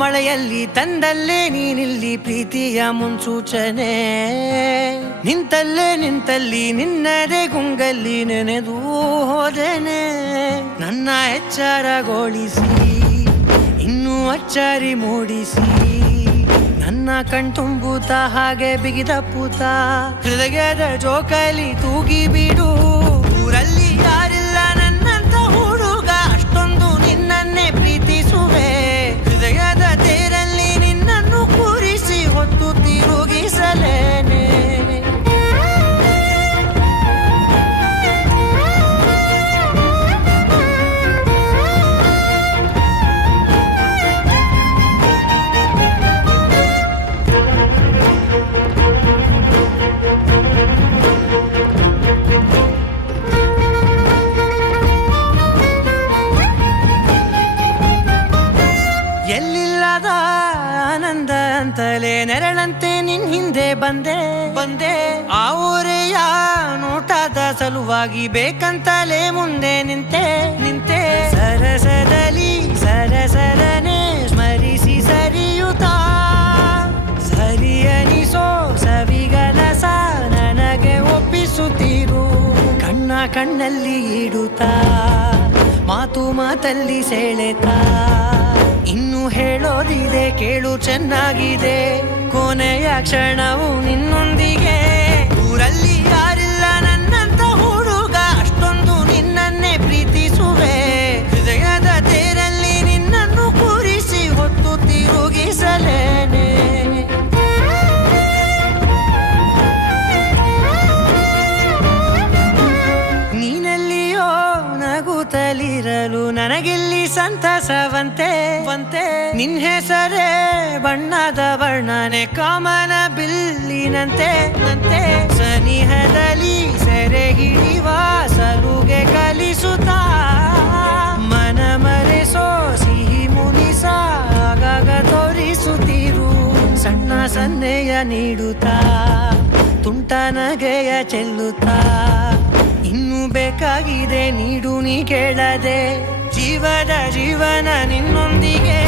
ಮಳೆಯಲ್ಲಿ ತಂದಲ್ಲೇ ನೀನಿಲ್ಲಿ ಪ್ರೀತಿಯ ಮುನ್ಸೂಚನೆ, ನಿಂತಲ್ಲಿ ನಿನ್ನದೇ ಗುಂಗಲ್ಲಿ ನೆನೆದು ಹೋದೆನೆ. ನನ್ನ ಎಚ್ಚರಗೊಳಿಸಿ ಇನ್ನೂ ಅಚ್ಚರಿ ಮೂಡಿಸಿ, ನನ್ನ ಕಣ್ತುಂಬುತ್ತ ಹಾಗೆ ಬಿಗಿದ ಪೂತ ಹೃದಯದ ಜೋಕಾಲಿ ತೂಗಿ ಬಿಡು. ಊರಲ್ಲಿ ಯಾರಿಲ್ಲ ನನ್ನಂತ ಹುಡುಗ, ಅಷ್ಟೊಂದು ನಿನ್ನನ್ನೇ ಪ್ರೀತಿಸುವೆ. ಹೃದಯದ ತೇರಲ್ಲಿ ನಿನ್ನನ್ನು ಕೂರಿಸಿ ಹೊತ್ತು ತಿರುಗಿಸಲೇನೆ. ಎಲ್ಲಿಲ್ಲದ ಆನಂದ ಅಂತಲೇ ನೆರಳಂತೆ ನಿನ್ ಹಿಂದೆ ಬಂದೆ. ಆ ಊರೆಯ ನೋಟದ ಸಲುವಾಗಿ ಬೇಕಂತಲೇ ಮುಂದೆ ನಿಂತೆ. ಸರಸರನೆ ಸ್ಮರಿಸಿ ಸರಿಯುತ್ತಾ, ಸರಿಯನಿಸೋ ಸವಿಗನಸ ನನಗೆ ಒಪ್ಪಿಸುತ್ತೀರು. ಕಣ್ಣಲ್ಲಿ ಇಡುತ್ತಾ, ಮಾತಲ್ಲಿ ಸೆಳೆತಾ, ಇನ್ನು ಹೇಳೋದಿದೆ ಕೇಳು ಚೆನ್ನಾಗಿದೆ. ಕೊನೆಯ ಕ್ಷಣವು ನಿನ್ನೊಂದಿಗೆ. ಊರಲ್ಲಿ ಯಾರಿಲ್ಲ ನನ್ನಂತ ಹುಡುಗ, ಅಷ್ಟೊಂದು ನಿನ್ನನ್ನೇ ಪ್ರೀತಿಸುವೆ. ಹೃದಯದ ತೇರಲ್ಲಿ ನಿನ್ನನ್ನು ಕೂರಿಸಿ ಹೊತ್ತು ತಿರುಗಿಸಲೇನೆ. ನೀನೆಲ್ಲಿಯೋ ನಗುತ್ತಲಿರಲು ನನಗೆಲ್ಲಿ ಸಂತಸವಂತೆ. ನಿನ್ ಹೆಸರೇ ಬಣ್ಣದ ವರ್ಣನೆ ಕಾಮನ ಬಿಲ್ಲಿನಂತೆ. ಸನಿಹದಲ್ಲಿ ಸೆರೆ ಹಿಡಿಯುವ ಸಲುಗೆ ಕಲಿಸುತ್ತಾ, ಮನ ಮರೆಸೋ ಸಿಹಿ ಮುನಿಸ ಆಗಾಗ ತೋರಿಸುತ್ತಿರು. ಸಣ್ಣ ಸನ್ನೆಯ ನೀಡುತ್ತಾ, ತುಂಟ ನಗೆಯ ಚೆಲ್ಲುತ್ತಾ, ಇನ್ನು ಬೇಕಾಗಿದೆ ನೀಡು ನೀ ಕೇಳದೆ. ಜೀವನ ನಿನ್ನೊಂದಿಗೆ.